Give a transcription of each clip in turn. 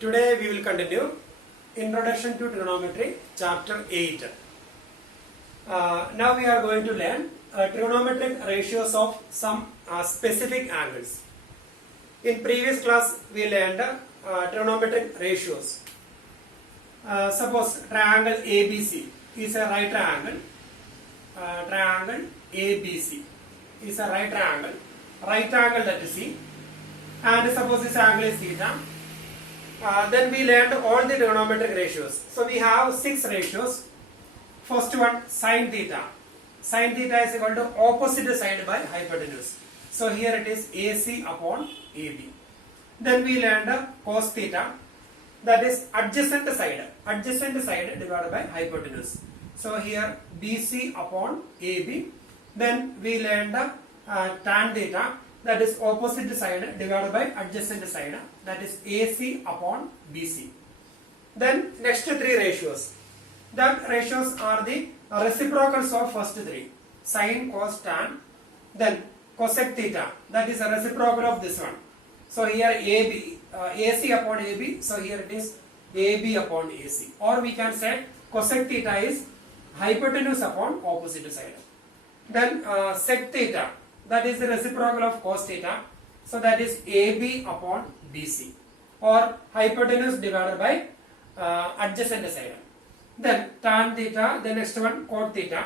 Today we will continue Introduction to Trigonometry, Chapter 8. Now we are going to learn trigonometric ratios of some specific angles. In previous class we learned trigonometric ratios. Suppose triangle ABC is a right triangle. Triangle ABC is a right triangle. Right angle, that is C. And suppose this angle is theta. Then we learned all the trigonometric ratios. So we have 6 ratios. First one, sin theta. Sin theta is equal to opposite side by hypotenuse. So here it is AC upon AB. Then we learned cos theta. That is adjacent side divided by hypotenuse. So here BC upon AB. Then we learned tan theta. That is opposite side divided by adjacent side. That is AC upon BC. Then next 3 ratios. That ratios are the reciprocals of first 3. Sin, cos, tan. Then cosec theta. That is a reciprocal of this one. So here AB, AC upon AB. So here it is AB upon AC. Or we can say cosec theta is hypotenuse upon opposite side. Then sec theta. That is the reciprocal of cos theta. So that is AB upon BC. Or hypotenuse divided by adjacent side. Then tan theta. The next one cot theta.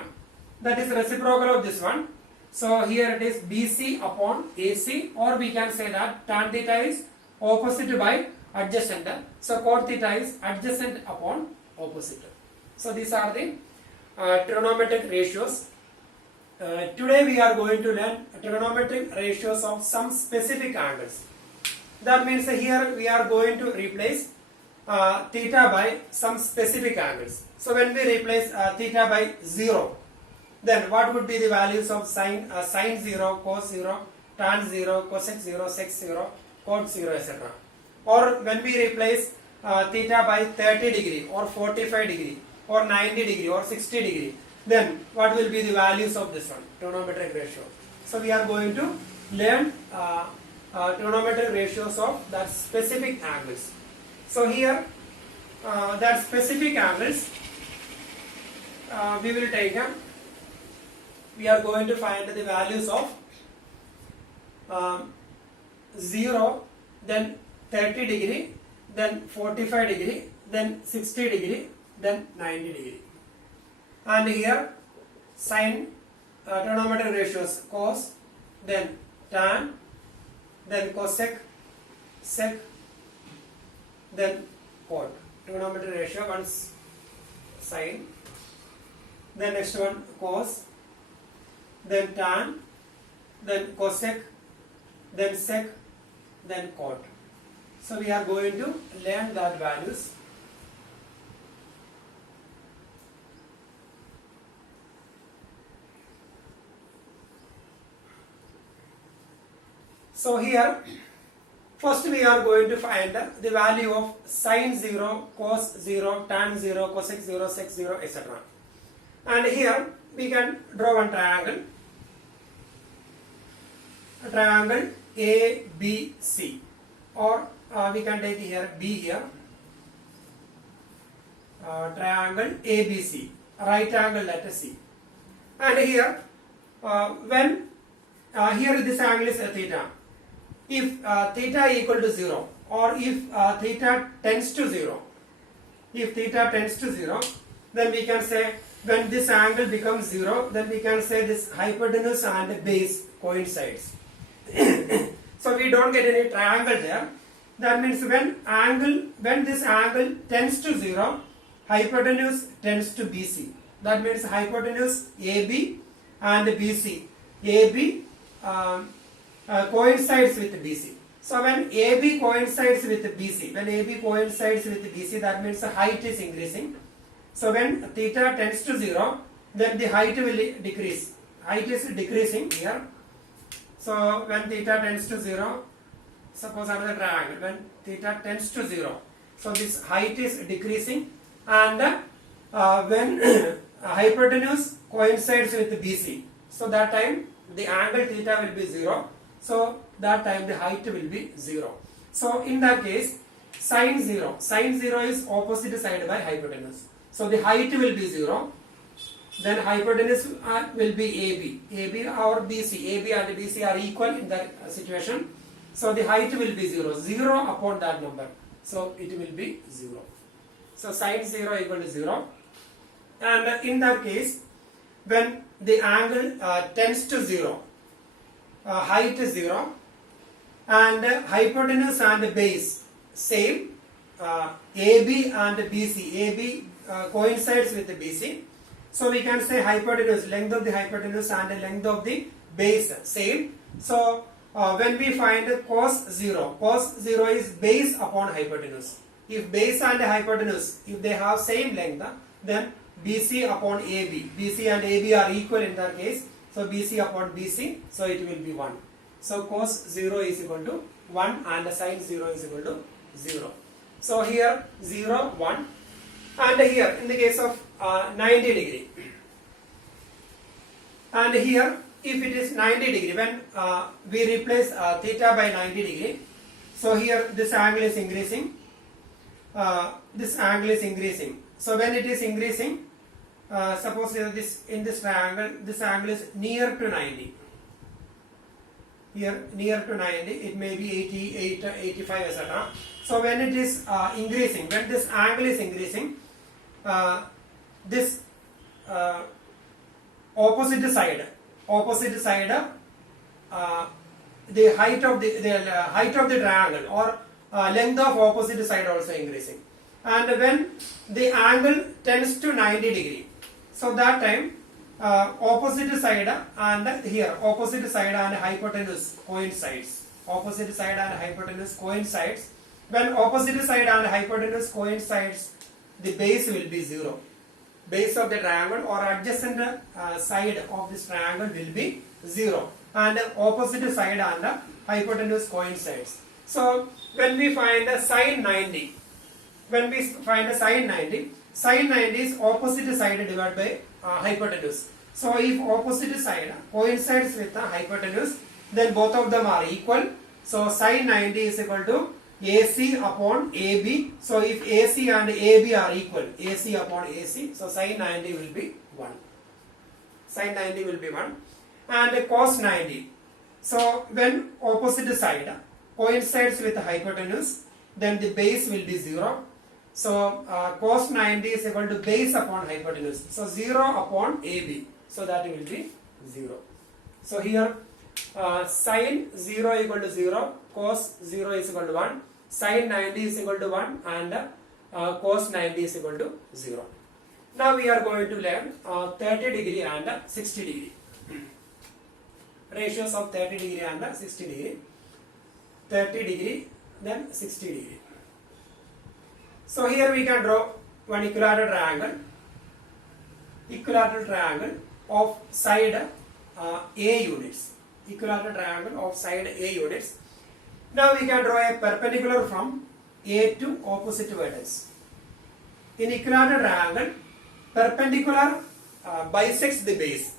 That is reciprocal of this one. So here it is BC upon AC. Or we can say that tan theta is opposite by adjacent. So cot theta is adjacent upon opposite. So these are the trigonometric ratios. Today we are going to learn trigonometric ratios of some specific angles. That means here we are going to replace theta by some specific angles. So when we replace theta by 0, then what would be the values of sin 0, cos 0, tan 0, cosec 0, sec 0, cot 0, etc. Or when we replace theta by 30 degree or 45 degree or 90 degree or 60 degree, then what will be the values of this one, trigonometric ratio. So we are going to learn trigonometric ratios of that specific angles. So here that specific angles we will take we are going to find the values of 0, then 30 degree, then 45 degree, then 60 degree, then 90 degree. And here sin trigonometric ratios cos, then tan, then cosec, sec, then cot. Trigonometric ratio, once sin, then next one cos, then tan, then cosec, then sec, then cot. So we are going to learn that values. So here, first we are going to find the value of sin 0, cos 0, tan 0, cosec 0, sec 0, etc. And here we can draw one triangle. A triangle ABC. Or we can take here B here. Triangle ABC. Right angle letter C. And here, when here this angle is theta. If theta equal to 0 or if theta tends to 0, then we can say when this angle becomes 0, then we can say this hypotenuse and base coincides. So we don't get any triangle there. That means when this angle tends to 0, hypotenuse tends to BC. That means hypotenuse AB and BC. AB coincides with BC. So when AB coincides with BC, that means the height is increasing. So when theta tends to 0, then the height will decrease. Height is decreasing here. So when theta tends to 0, suppose another triangle, when theta tends to 0, so this height is decreasing, and when hypotenuse coincides with BC, so that time the angle theta will be 0. So that time the height will be 0. So in that case, Sine 0. Sine 0 is opposite side by hypotenuse. So the height will be 0. Then hypotenuse will be AB. AB or BC. AB and BC are equal in that situation. So the height will be 0. 0 upon that number. So it will be 0. So sine 0 equal to 0. And in that case, when the angle tends to 0, height is 0, and hypotenuse and base same, AB and BC. AB coincides with the BC. So we can say hypotenuse, length of the hypotenuse and the length of the base same. So when we find cos 0 is base upon hypotenuse. If base and hypotenuse, if they have same length, then BC upon AB. BC and AB are equal in that case. So BC upon BC, so it will be 1. So cos 0 is equal to 1 and sine 0 is equal to 0. So here 0, 1. And here in the case of 90 degree. And here if it is 90 degree, when we replace theta by 90 degree, so here this angle is increasing. This angle is increasing. So when it is increasing, suppose this in this triangle, this angle is near to 90. Here near to 90, it may be 88, 85, etc. So when it is increasing, when this angle is increasing, this opposite side, the height of the triangle or length of opposite side also increasing. And when the angle tends to 90 degree, so that time opposite side and here opposite side and hypotenuse coincides. Opposite side and hypotenuse coincides. When opposite side and hypotenuse coincides, the base will be 0. Base of the triangle or adjacent side of this triangle will be 0. And opposite side and hypotenuse coincides. So when we find sine 90, sine 90 is opposite side divided by hypotenuse. So if opposite side coincides with the hypotenuse, then both of them are equal. So sine 90 is equal to AC upon AB. So if AC and AB are equal, AC upon AC, so sine 90 will be 1. Sine 90 will be 1. And cos 90. So when opposite side coincides with the hypotenuse, then the base will be 0. So cos 90 is equal to base upon hypotenuse. So 0 upon AB. So that will be 0. So here sine 0 equal to 0, cos 0 is equal to 1, sine 90 is equal to 1 and cos 90 is equal to 0. Now we are going to learn 30 degree and 60 degree. Ratios of 30 degree and 60 degree. 30 degree then 60 degree. So here we can draw one equilateral triangle of side A units. Equilateral triangle of side A units. Now we can draw a perpendicular from A to opposite vertex. In equilateral triangle, perpendicular bisects the base.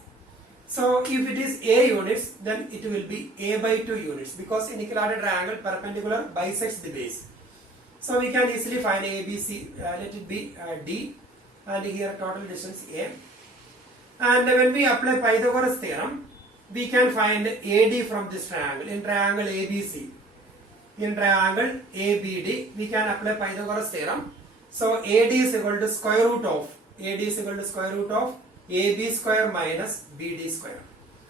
So if it is A units, then it will be A by 2 units, because in equilateral triangle perpendicular bisects the base. So we can easily find ABC, let it be D, and here total distance A. And when we apply Pythagoras theorem, we can find AD from this triangle. In triangle ABC, in triangle ABD, we can apply Pythagoras theorem. So AD is equal to square root of AB square minus BD square.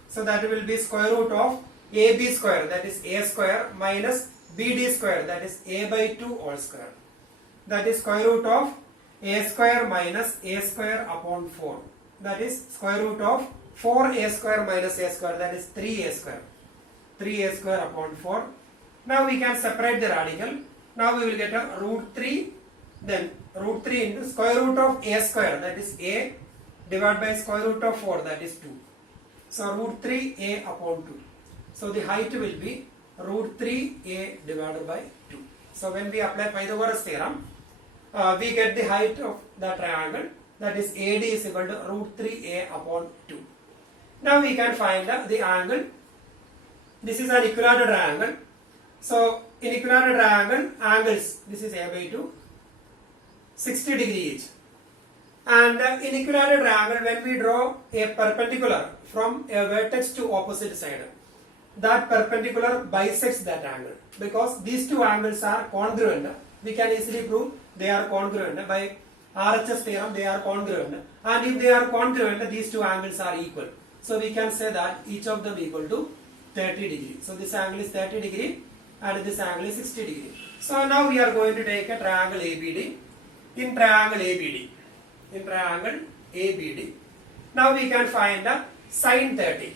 So that will be square root of AB square, that is A square, minus BD square, that is A by 2 all square. That is square root of A square minus A square upon 4. That is square root of 4A square minus A square, that is 3A square. 3A square upon 4. Now we can separate the radical. Now we will get a root 3, then root 3 into square root of A square, that is A, divided by square root of 4, that is 2. So root 3A upon 2. So the height will be root 3A divided by 2. So when we apply Pythagoras theorem, we get the height of the triangle, that is AD is equal to root 3A upon 2. Now we can find the angle. This is an equilateral triangle. So in equilateral triangle, angles, this is A by 2, 60 degree each. And in equilateral triangle, when we draw a perpendicular from a vertex to opposite side, that perpendicular bisects that angle. Because these two angles are congruent, we can easily prove they are congruent by RHS theorem. They are congruent, and if they are congruent, these two angles are equal. So we can say that each of them equal to 30 degree. So this angle is 30 degree and this angle is 60 degree. So now we are going to take a triangle ABD. In triangle ABD, now we can find the sine 30.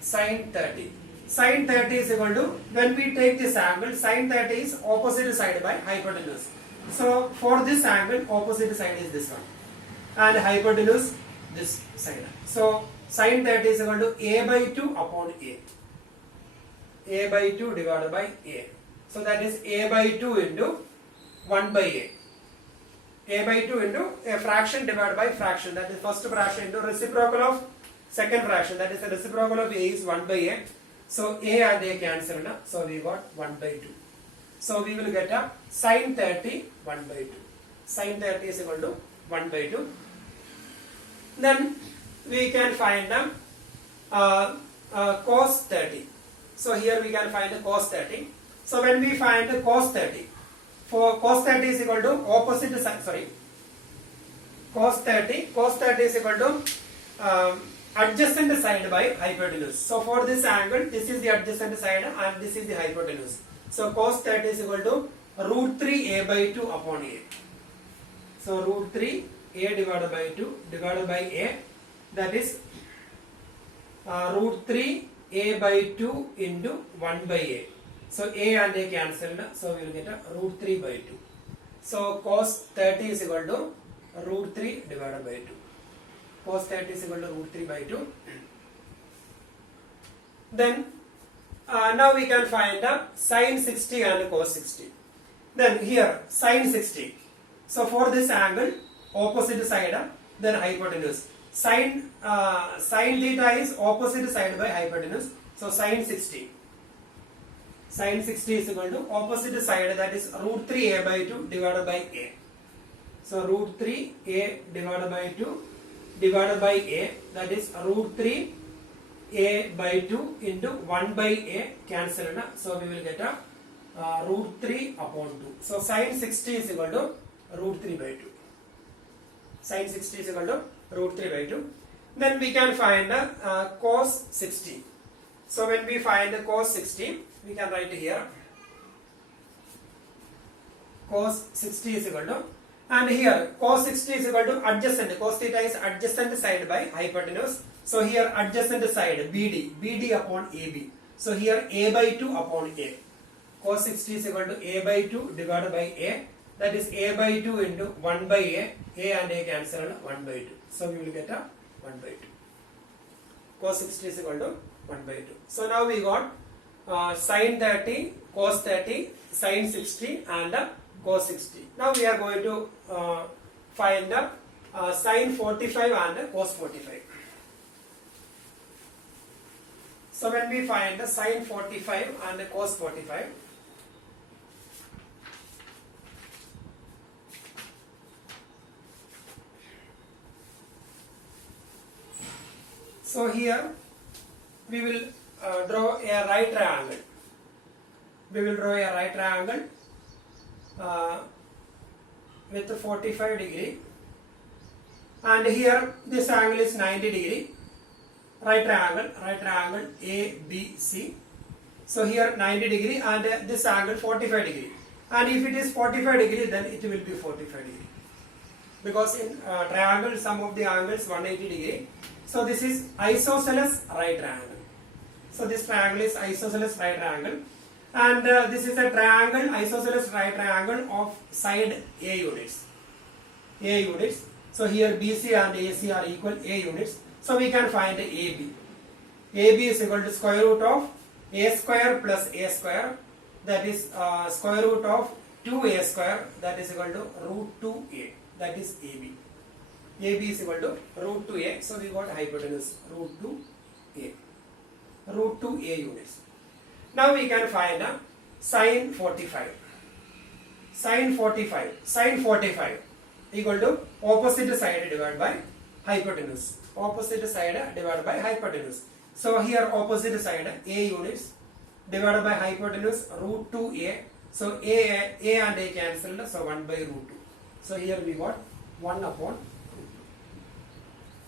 Sine 30. Sine 30 is equal to, when we take this angle, sine 30 is opposite side by hypotenuse. So for this angle, opposite side is this one, and hypotenuse this side. So sine 30 is equal to A by 2 upon A. A by 2 divided by A. So that is A by 2 into 1 by A. A by 2 into a fraction divided by fraction, that is first fraction into reciprocal of second fraction, that is the reciprocal of A is 1 by A. So A and A cancelled, so we got 1 by 2. So we will get a sine 30 1 by 2. Sine 30 is equal to 1 by 2. Then we can find cos 30. So here we can find cos 30. So when we find cos 30, for cos 30 is equal to opposite side, cos 30 is equal to adjacent side by hypotenuse. So for this angle, this is the adjacent side and this is the hypotenuse. So cos 30 is equal to root 3 A by 2 upon A. So root 3 A divided by 2 divided by A, that is root 3 A by 2 into 1 by A. So A and A cancelled, so we will get a root 3 by 2. So cos 30 is equal to root 3 divided by 2. Cos 30 is equal to root 3 by 2. Then now we can find the sine 60 and cos 60. Then here sine 60. So for this angle, opposite side, then hypotenuse. Sine theta is opposite side by hypotenuse. So sine 60. Sine 60 is equal to opposite side, that is root 3 A by 2 divided by A. So root 3 A divided by 2 divided by A, that is root 3 A by 2 into 1 by A cancelled. So we will get a root 3 upon 2. So sine 60 is equal to root 3 by 2. Sine 60 is equal to root 3 by 2. Then we can find cos 60. So when we find cos 60, we can write here cos 60 is equal to, and here cos 60 is equal to adjacent, cos theta is adjacent side by hypotenuse. So here adjacent side BD upon AB. So here A by 2 upon A. Cos 60 is equal to A by 2 divided by A, that is A by 2 into 1 by A and A cancelled, 1 by 2. So we will get a 1 by 2. Cos 60 is equal to 1 by 2. So now we got sine 30, cos 30, sine 60 and cos 60. Now we are going to find sine 45 and cos 45. So when we find the sine 45 and cos 45, so here we will draw a right triangle. We will draw a right triangle with 45 degree, and here this angle is 90 degree. Right triangle ABC. So here 90 degree and this angle 45 degree. And if it is 45 degree, then it will be 45 degree. Because in triangle, some of the angles 180 degree. So this is isosceles right triangle. So this triangle is isosceles right triangle. And this is a triangle, isosceles right triangle of side A units. A units. So here BC and AC are equal A units. So we can find AB. AB is equal to square root of A square plus A square, that is square root of 2A square, that is equal to root 2A, that is AB. AB is equal to root 2A, so we got hypotenuse root 2A. Root 2A units. Now we can find sine 45. Sine 45 equal to opposite side divided by hypotenuse. Opposite side divided by hypotenuse. So here opposite side a units divided by hypotenuse root 2a. So a and a cancelled, so 1 by root 2. So here we got 1 upon root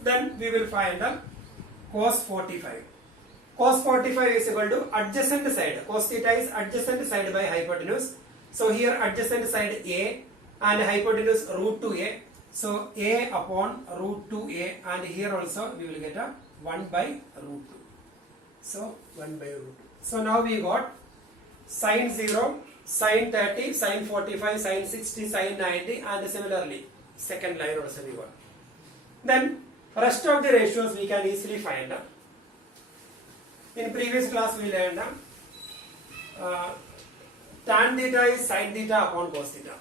2. Then we will find cos 45. Cos 45 is equal to adjacent side. Cos theta is adjacent side by hypotenuse. So here adjacent side a and hypotenuse root 2a. So a upon root 2a, and here also we will get 1 by root 2. So 1 by root 2. So now we got sine 0, sine 30, sine 45, sine 60, sine 90, and similarly second line also we got. Then rest of the ratios we can easily find. In previous class we learned tan theta is sin theta upon cos theta.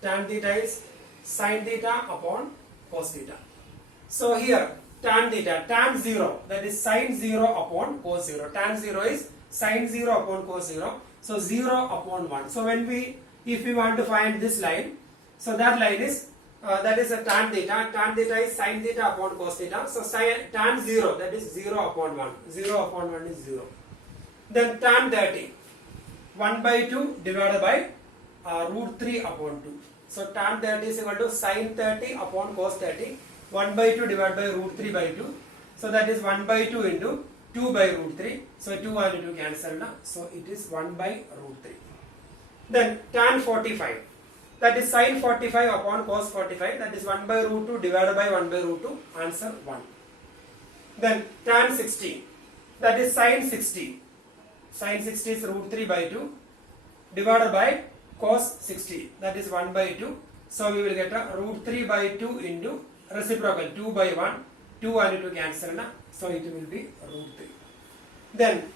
Tan theta is sin theta upon cos theta. So here tan theta, tan 0, that is sin 0 upon cos 0. Tan 0 is sin 0 upon cos 0. So 0 upon 1. So if we want to find this line, so that line is that is a tan theta. Tan theta is sin theta upon cos theta. So tan 0, that is 0 upon 1. 0 upon 1 is 0. Then tan 30, 1 by 2 divided by root 3 upon 2. So tan 30 is equal to sin 30 upon cos 30. 1 by 2 divided by root 3 by 2. So that is 1 by 2 into 2 by root 3. So 2 and 2 cancelled. So it is 1 by root 3. Then tan 45. That is sin 45 upon cos 45. That is 1 by root 2 divided by 1 by root 2. Answer 1. Then tan 60. That is sin 60. Sin 60 is root 3 by 2 divided by cos 60. That is 1 by 2. So we will get a root 3 by 2 into reciprocal 2 by 1. 2 and 2 cancelled. So it will be root 3. Then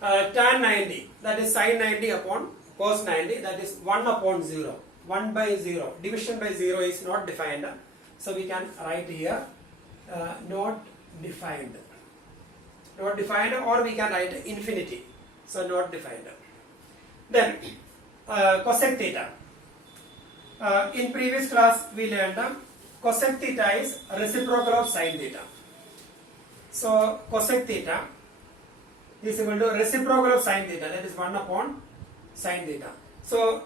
tan 90. That is sin 90 upon cos 90, that is 1 upon 0. 1 by 0. Division by 0 is not defined. So we can write here not defined. Not defined, or we can write infinity. So not defined. Then cosec theta. In previous class we learned cosec theta is reciprocal of sin theta. So cosec theta is equal to reciprocal of sin theta, that is 1 upon sin theta. So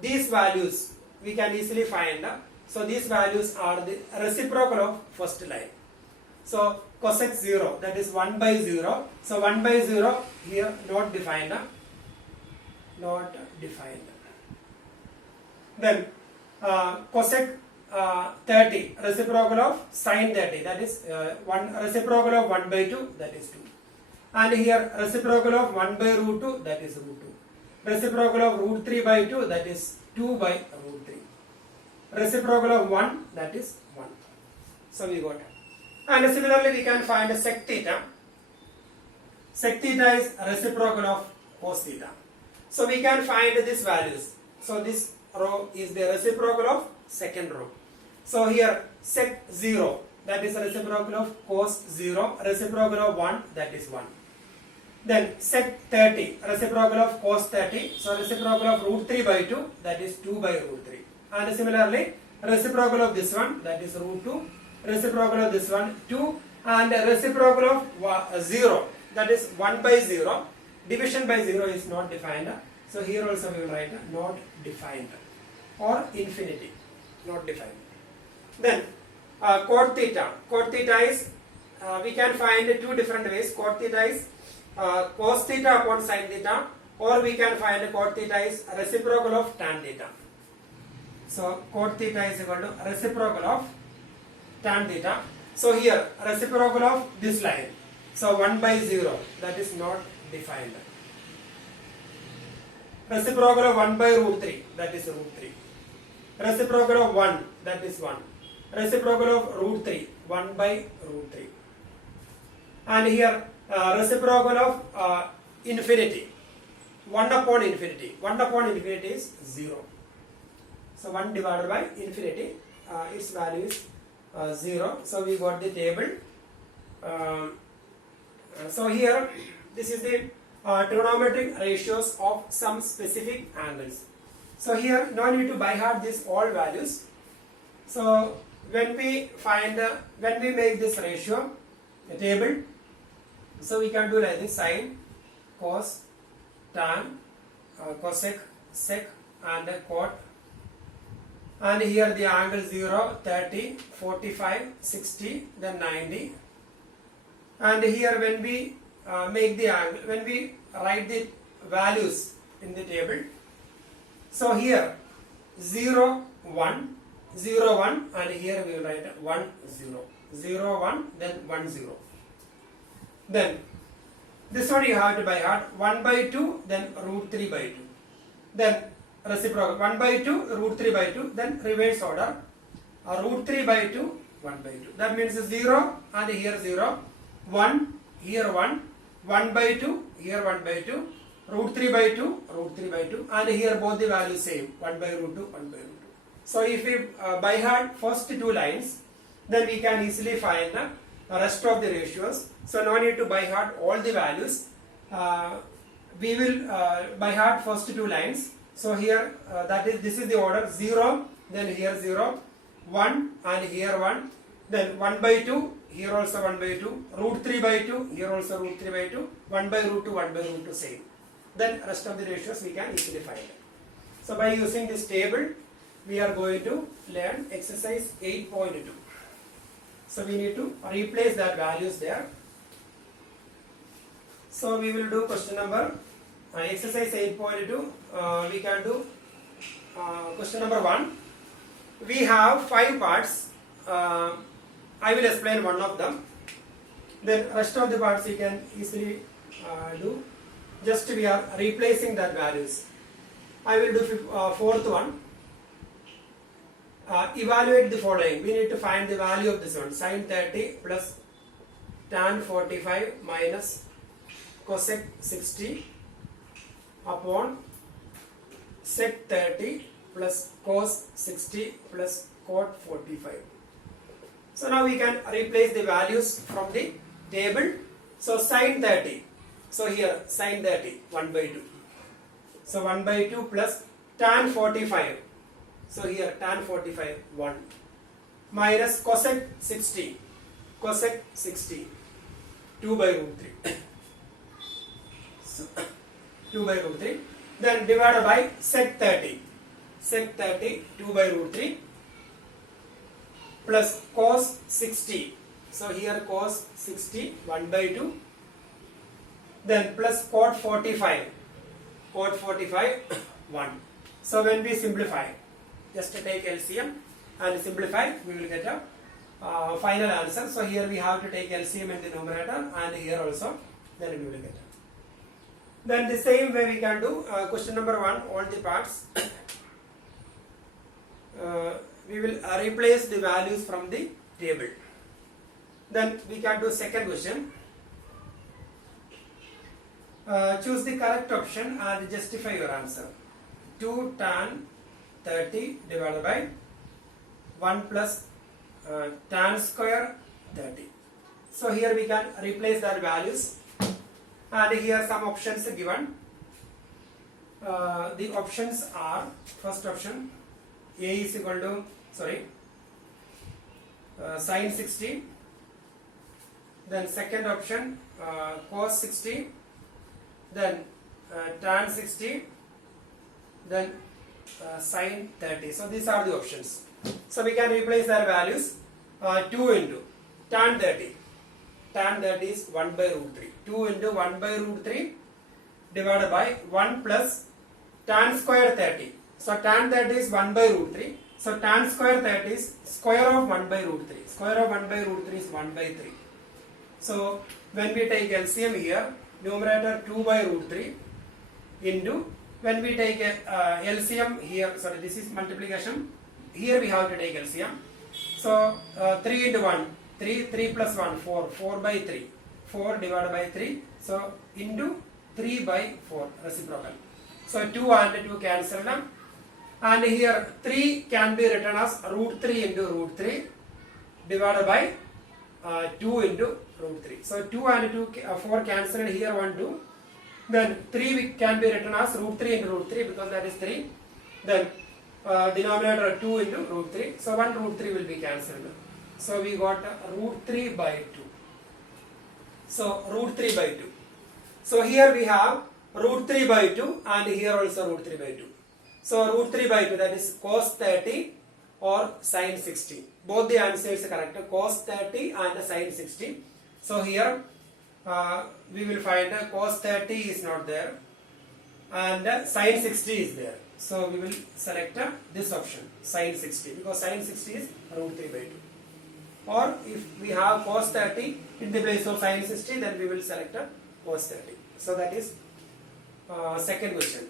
these values we can easily find. So these values are the reciprocal of first line. So cosec 0, that is 1 by 0. So 1 by 0 here not defined. Not defined. Then cosec 30, reciprocal of sin 30, that is reciprocal of 1 by 2, that is 2. And here reciprocal of 1 by root 2, that is root 2. Reciprocal of root 3 by 2, that is 2 by root 3. Reciprocal of 1, that is 1. So we got it. And similarly we can find sec theta. Sec theta is reciprocal of cos theta. So we can find these values. So this row is the reciprocal of second row. So here sec 0, that is reciprocal of cos 0. Reciprocal of 1, that is 1. Then sec 30, reciprocal of cos 30. So reciprocal of root 3 by 2, that is 2 by root 3. And similarly reciprocal of this one, that is root 2. Reciprocal of this one 2. And reciprocal of 0, that is 1 by 0. Division by 0 is not defined. So here also we will write not defined or infinity, not defined. Then cot theta. Cot theta is we can find two different ways. Cot theta is cos theta upon sin theta, or we can find cot theta is reciprocal of tan theta. So cot theta is equal to reciprocal of tan theta. So here reciprocal of this line. So 1 by 0, that is not defined. Reciprocal of 1 by root 3, that is root 3. Reciprocal of 1, that is 1. Reciprocal of root 3, 1 by root 3. And here reciprocal of infinity, 1 upon infinity. 1 upon infinity is 0. So 1 divided by infinity, its value is 0. So we got the table. So here this is the trigonometric ratios of some specific angles. So here no need to by heart these all values. So when we make this ratio, a table, so we can do like this: sine, cos, tan, cosec, sec, and cot. And here the angle 0, 30, 45, 60, then 90. And here when we make the angle, when we write the values in the table, so here 0, 1, 0, 1, and here we will write 1, 0, 0, 1, then 1, 0. Then this one you have to by heart: 1 by 2, then root 3 by 2. Then reciprocal: 1 by 2, root 3 by 2, then reverse order: root 3 by 2, 1 by 2. That means 0 and here 0, 1, here 1, 1 by 2, here 1 by 2, root 3 by 2, root 3 by 2, and here both the values same: 1 by root 2, 1 by root 2. So if we by heart first two lines, then we can easily find the rest of the ratios. So no need to by heart all the values. We will by heart first two lines. So here this is the order: 0, then here 0, 1, and here 1, then 1 by 2, here also 1 by 2, root 3 by 2, here also root 3 by 2, 1 by root 2, 1 by root 2 same. Then rest of the ratios we can easily find. So by using this table, we are going to learn exercise 8.2. So we need to replace that values there. So we will do question number exercise 8.2. We can do question number 1. We have 5 parts. I will explain one of them. Then rest of the parts you can easily do. Just we are replacing that values. I will do fourth one. Evaluate the following. We need to find the value of this one: sine 30 plus tan 45 minus cosec 60 upon sec 30 plus cos 60 plus cot 45. So now we can replace the values from the table. So sine 30. So here sine 30, 1 by 2. So 1 by 2 plus tan 45. So here tan 45, 1. Minus cosec 60. Cosec 60, 2 by root 3. So 2 by root 3. Then divided by sec 30. Sec 30, 2 by root 3. Plus cos 60. So here cos 60, 1 by 2. Then plus cot 45. Cot 45, 1. So when we simplify, just take LCM and simplify, we will get a final answer. So here we have to take LCM in the numerator and here also, then we will get it. Then the same way we can do question number 1, all the parts. We will replace the values from the table. Then we can do second question. Choose the correct option and justify your answer. 2 tan 30 divided by 1 plus tan square 30. So here we can replace that values, and here some options are given. The options are: first option A is equal to sine 60, then second option cos 60, then tan 60, then sine 30. So these are the options. So we can replace their values. 2 into tan 30. Tan 30 is 1 by root 3. 2 into 1 by root 3 divided by 1 plus tan square 30. So tan 30 is 1 by root 3. So tan square 30 is square of 1 by root 3. Square of 1 by root 3 is 1 by 3. So when we take LCM here, numerator 2 by root 3 into, when we take LCM here, this is multiplication. Here we have to take LCM. So 3 into 1, 3, 3 plus 1, 4, 4 by 3, 4 divided by 3. So into 3 by 4, reciprocal. So 2 and 2 cancel them. And here 3 can be written as root 3 into root 3 divided by 2 into root 3. So 2 and 2, 4 cancelled here, 1, 2. Then 3 can be written as root 3 into root 3 because that is 3. Then denominator 2 into root 3. So 1 root 3 will be cancelled. So we got root 3 by 2. So root 3 by 2. So here we have root 3 by 2 and here also root 3 by 2. So root 3 by 2, that is cos 30 or sin 60. Both the answers are correct. Cos 30 and sin 60. So here we will find cos 30 is not there and sin 60 is there. So we will select this option, sin 60, because sin 60 is root 3 by 2. Or if we have cos 30 in the place of sin 60, then we will select cos 30. So that is second question.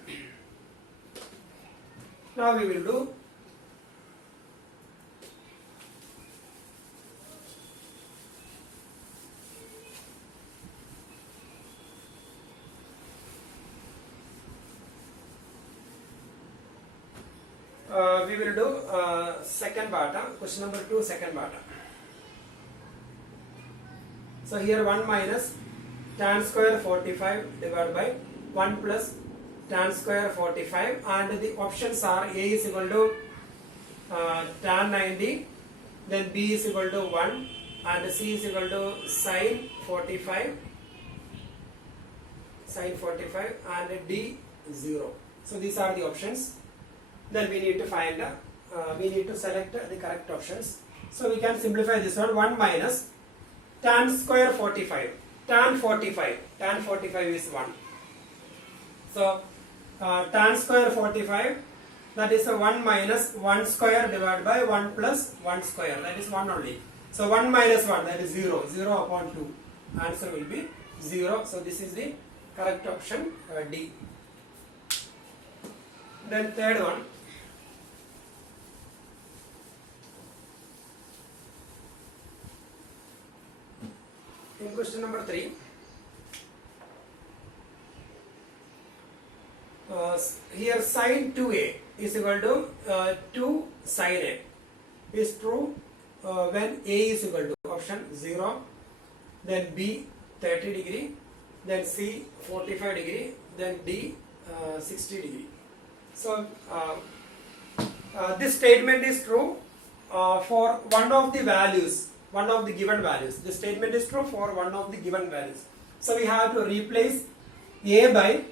Now we will do second part, question number 2, second part. So here 1 minus tan square 45 divided by 1 plus tan square 45, and the options are A is equal to tan 90, then B is equal to 1 and C is equal to sin 45 and D 0. So these are the options. Then we need to find, we need to select the correct options. So we can simplify this one. 1 minus tan square 45. Tan 45 is 1. So tan square 45, that is a 1 minus 1 square divided by 1 plus 1 square, that is 1 only. So 1 minus 1, that is 0. 0 upon 2. Answer will be 0. So this is the correct option, D. Then third one. In question number 3, here sin 2a is equal to 2 sin a is true when a is equal to option 0, then B 30 degree, then C 45 degree, then D 60 degree. So this statement is true for one of the values, one of the given values. This statement is true for one of the given values. So we have to replace a by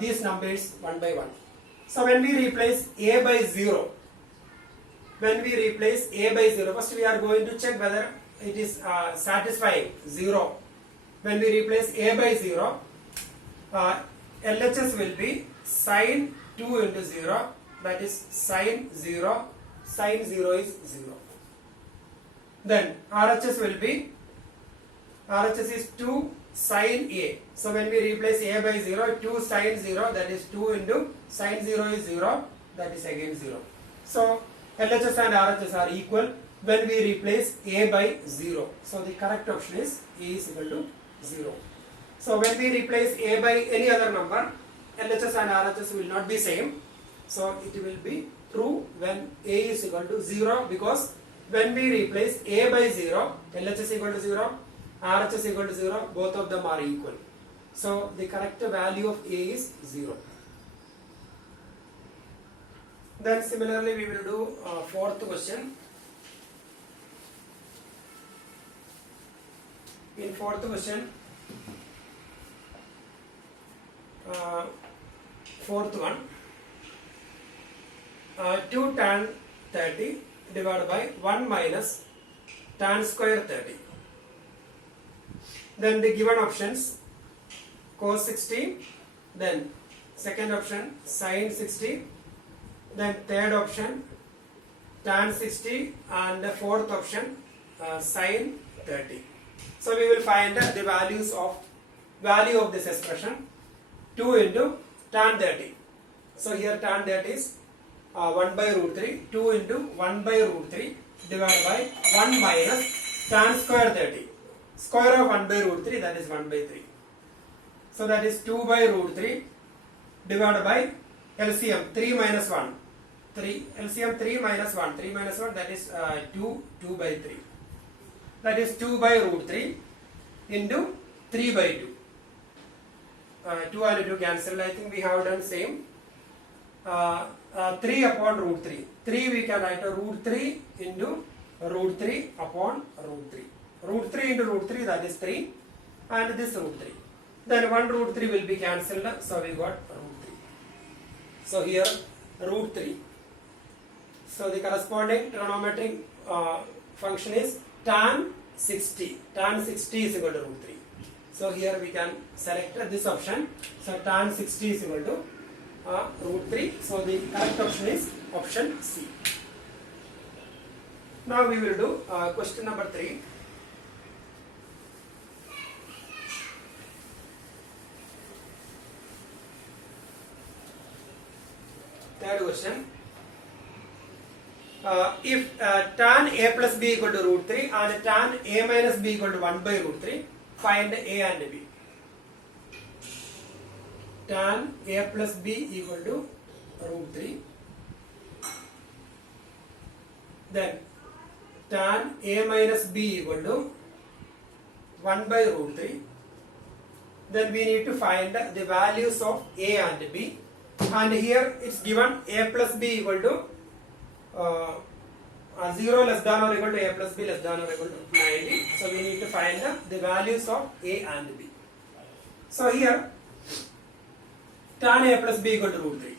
these numbers one by one. So when we replace a by 0, first we are going to check whether it is satisfying 0. When we replace a by 0, LHS will be sin 2 into 0, that is sin 0 is 0. Then RHS will be, RHS is 2 sin A. So when we replace A by 0, 2 sin 0, that is 2 into sin 0 is 0, that is again 0. So LHS and RHS are equal when we replace A by 0. So the correct option is A is equal to 0. So when we replace A by any other number, LHS and RHS will not be same. So it will be true when A is equal to 0, because when we replace A by 0, LHS equal to 0, RHS equal to 0, both of them are equal. So the correct value of A is 0. Then similarly we will do fourth question. In fourth question, fourth one, 2 tan 30 divided by 1 minus tan square 30. Then the given options, cos 60, then second option sin 60, then third option tan 60, and the fourth option sin 30. So we will find the value of this expression, 2 into tan 30. So here tan 30 is 1 by root 3, 2 into 1 by root 3 divided by 1 minus tan square 30. Square of 1 by root 3, that is 1 by 3. So that is 2 by root 3 divided by LCM 3 minus 1. LCM 3 minus 1. 3 minus 1, that is 2 by 3. That is 2 by root 3 into 3 by 2. 2 and 2 cancelled. I think we have done same. 3 upon root 3. 3 we can write a root 3 into root 3 upon root 3. Root 3 into root 3, that is 3, and this root 3. Then 1 root 3 will be cancelled, so we got root 3. So here root 3. So the corresponding trigonometric function is tan 60. Tan 60 is equal to root 3. So here we can select this option. So tan 60 is equal to root 3. So the correct option is option C. Now we will do question number 3. Third question. If tan a plus b equal to root 3 and tan a minus b equal to 1 by root 3, find a and b. Tan a plus b equal to root 3. Then tan a minus b equal to 1 by root 3. Then we need to find the values of a and b. And here it's given a plus b equal to 0 less than or equal to a plus b less than or equal to 90. So we need to find the values of a and b. So here tan a plus b equal to root 3.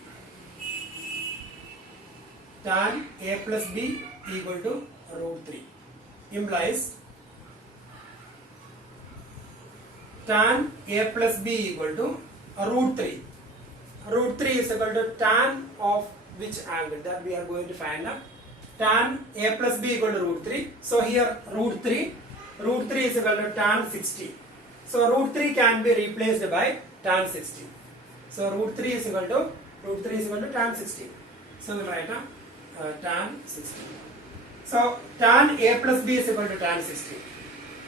Tan a plus b equal to root 3 implies tan a plus b equal to root 3. Root 3 is equal to tan of which angle, that we are going to find out. Tan a plus b equal to root 3. So here root 3 is equal to tan 60. So root 3 can be replaced by tan 60. So root 3 is equal to tan 60. So we will write tan 60. So tan a plus b is equal to tan 60.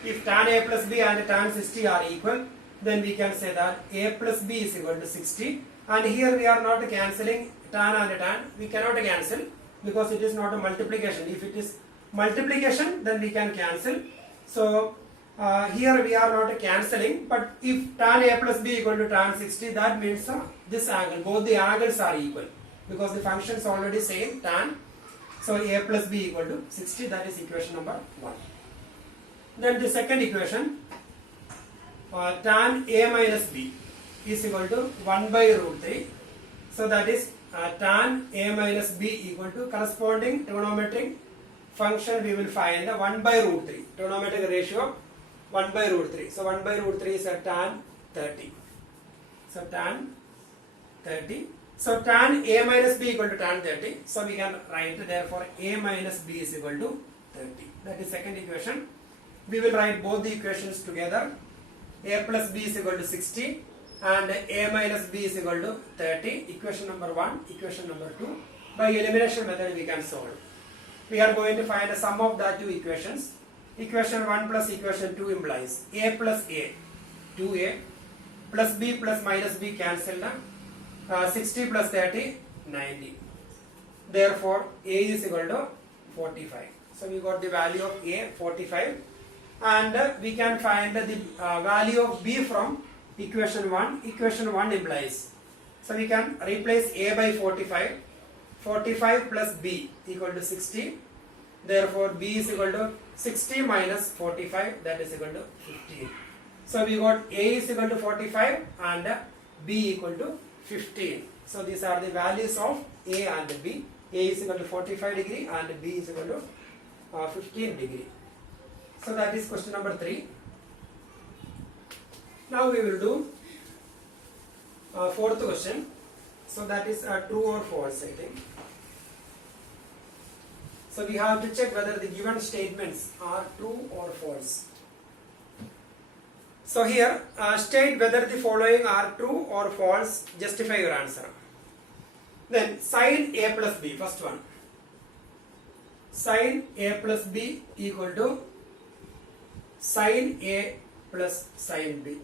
If tan a plus b and tan 60 are equal, then we can say that a plus b is equal to 60. And here we are not cancelling tan and tan. We cannot cancel because it is not a multiplication. If it is multiplication, then we can cancel. So here we are not cancelling. But if tan a plus b equal to tan 60, that means this angle, both the angles are equal because the function is already same tan. So a plus b equal to 60. That is equation number 1. Then the second equation, tan a minus b is equal to 1 by root 3. So that is tan a minus b equal to corresponding trigonometric function we will find 1 by root 3. Trigonometric ratio 1 by root 3. So 1 by root 3 is tan 30. So tan 30. So tan a minus b equal to tan 30. So we can write therefore a minus b is equal to 30. That is second equation. We will write both the equations together. A plus b is equal to 60 and a minus b is equal to 30. Equation number 1, equation number 2. By elimination method we can solve. We are going to find the sum of the two equations. Equation 1 plus equation 2 implies a plus a, 2a, plus b plus minus b cancelled, 60 plus 30, 90. Therefore a is equal to 45. So we got the value of a, 45, and we can find the value of b from equation 1. Equation 1 implies, so we can replace a by 45. 45 plus b equal to 60. Therefore b is equal to 60 minus 45, that is equal to 15. So we got a is equal to 45 and b equal to 15. So these are the values of a and b. A is equal to 45 degree and b is equal to 15 degree. So that is question number 3. Now we will do fourth question. So that is true or false, I think. So we have to check whether the given statements are true or false. So here state whether the following are true or false, justify your answer. Then sin a plus b, first one. Sin a plus b equal to sin a plus sin b.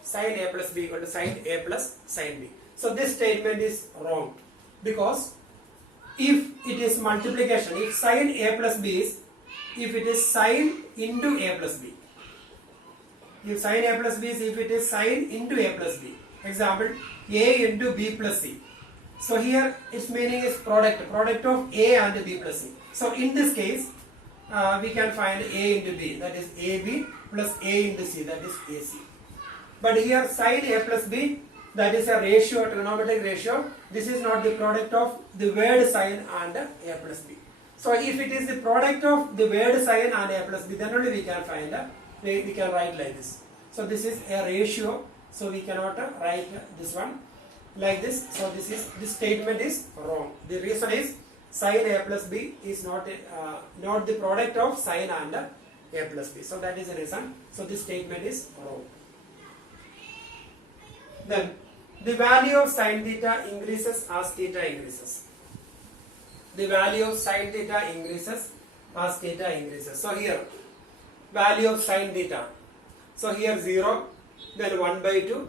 Sin a plus b equal to sin a plus sin b. So this statement is wrong, because if it is multiplication, if sin a plus b is, if it is sin into a plus b, If sin A plus B is if it is sin into A plus B. Example, A into B plus C. So here its meaning is product of A and B plus C. So in this case, we can find A into B, that is AB plus A into C, that is AC. But here sin A plus B, that is a ratio, trigonometric ratio. This is not the product of the word sin and A plus B. So if it is the product of the word sin and A plus B, then only we can find, we can write like this. So this is a ratio, so we cannot write this one like this. So this statement is wrong. The reason is sin A plus B is not the product of sin and A plus B. So that is the reason. So this statement is wrong. Then the value of sin theta increases as theta increases. The value of sin theta increases as theta increases. So here value of sin theta. So here 0, then 1 by 2,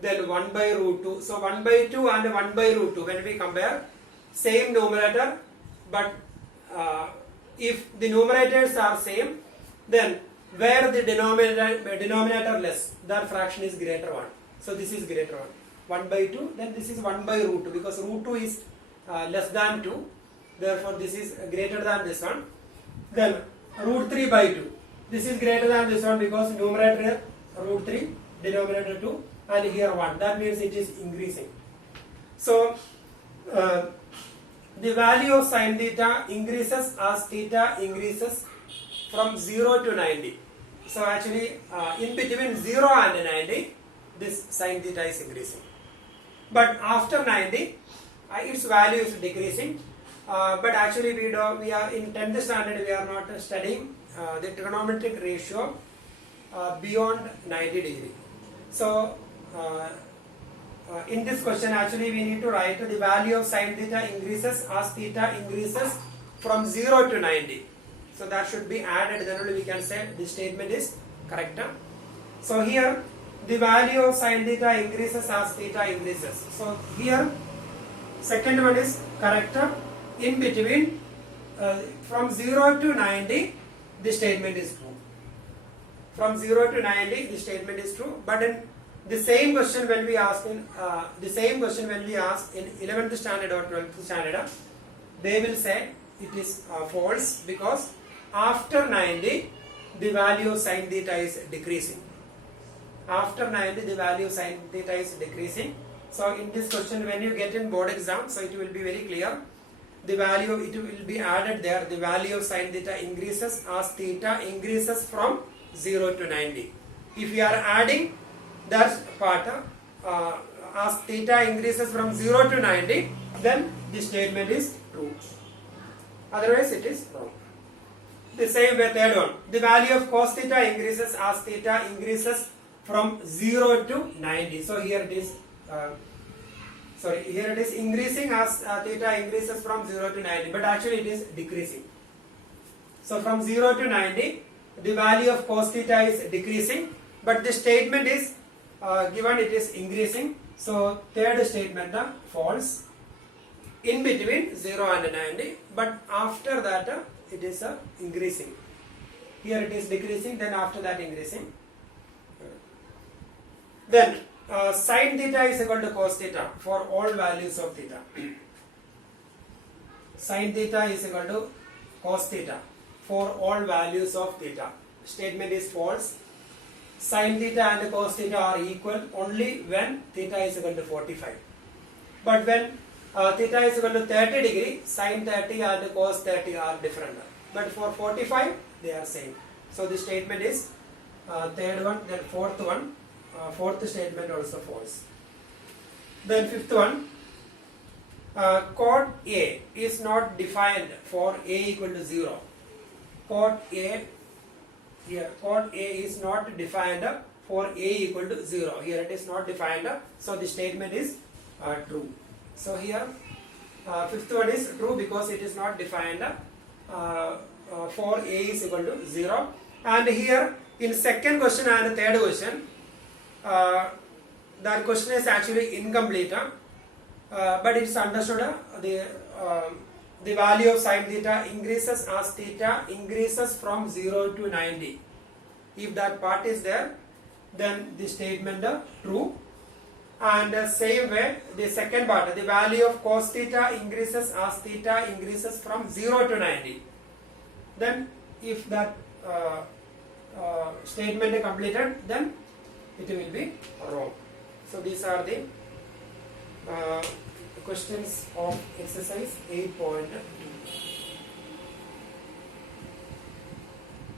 then 1 by root 2. So 1 by 2 and 1 by root 2, when we compare, same numerator, but if the numerators are same, then where the denominator less, that fraction is greater 1. So this is greater 1. 1 by 2, then this is 1 by root 2, because root 2 is less than 2. Therefore this is greater than this one. Then root 3 by 2. This is greater than this one because numerator root 3, denominator 2, and here 1. That means it is increasing. So the value of sin theta increases as theta increases from 0 to 90. So actually in between 0 and 90, this sin theta is increasing. But after 90, its value is decreasing. But actually we are in 10th standard, we are not studying the trigonometric ratio beyond 90 degree. So in this question actually we need to write the value of sin theta increases as theta increases from 0 to 90. So that should be added, then only we can say this statement is correct. So here the value of sin theta increases as theta increases. So here second one is correct. In between from 0 to 90, this statement is true. From 0 to 90, this statement is true. But in the same question when we ask in 11th standard or 12th standard, they will say it is false, because after 90 the value of sin theta is decreasing. After 90 the value of sin theta is decreasing. So in this question when you get in board exam, so it will be very clear. The value, it will be added there, the value of sin theta increases as theta increases from 0 to 90. If we are adding that part as theta increases from 0 to 90, then this statement is true. Otherwise it is wrong. The same way third one, the value of cos theta increases as theta increases from 0 to 90. So here it is here it is increasing as theta increases from 0 to 90, but actually it is decreasing. So from 0 to 90, the value of cos theta is decreasing, but the statement is given it is increasing. So third statement false. In between 0 and 90, but after that it is increasing. Here it is decreasing, then after that increasing. Then sin theta is equal to cos theta for all values of theta. Sin theta is equal to cos theta for all values of theta. Statement is false. Sin theta and cos theta are equal only when theta is equal to 45. But when theta is equal to 30 degree, sin 30 and cos 30 are different. But for 45, they are same. So the statement is third one, then fourth one. Fourth statement also false. Then fifth one, chord A is not defined for A equal to 0. Chord A, here chord A is not defined for A equal to 0. Here it is not defined, so the statement is true. So here fifth one is true because it is not defined for A is equal to 0. And here in second question and third question, that question is actually incomplete, but it's understood the value of sin theta increases as theta increases from 0 to 90. If that part is there, then the statement true. And same way, the second part, the value of cos theta increases as theta increases from 0 to 90. Then if that statement is completed, then it will be wrong. So these are the questions of exercise 8.2.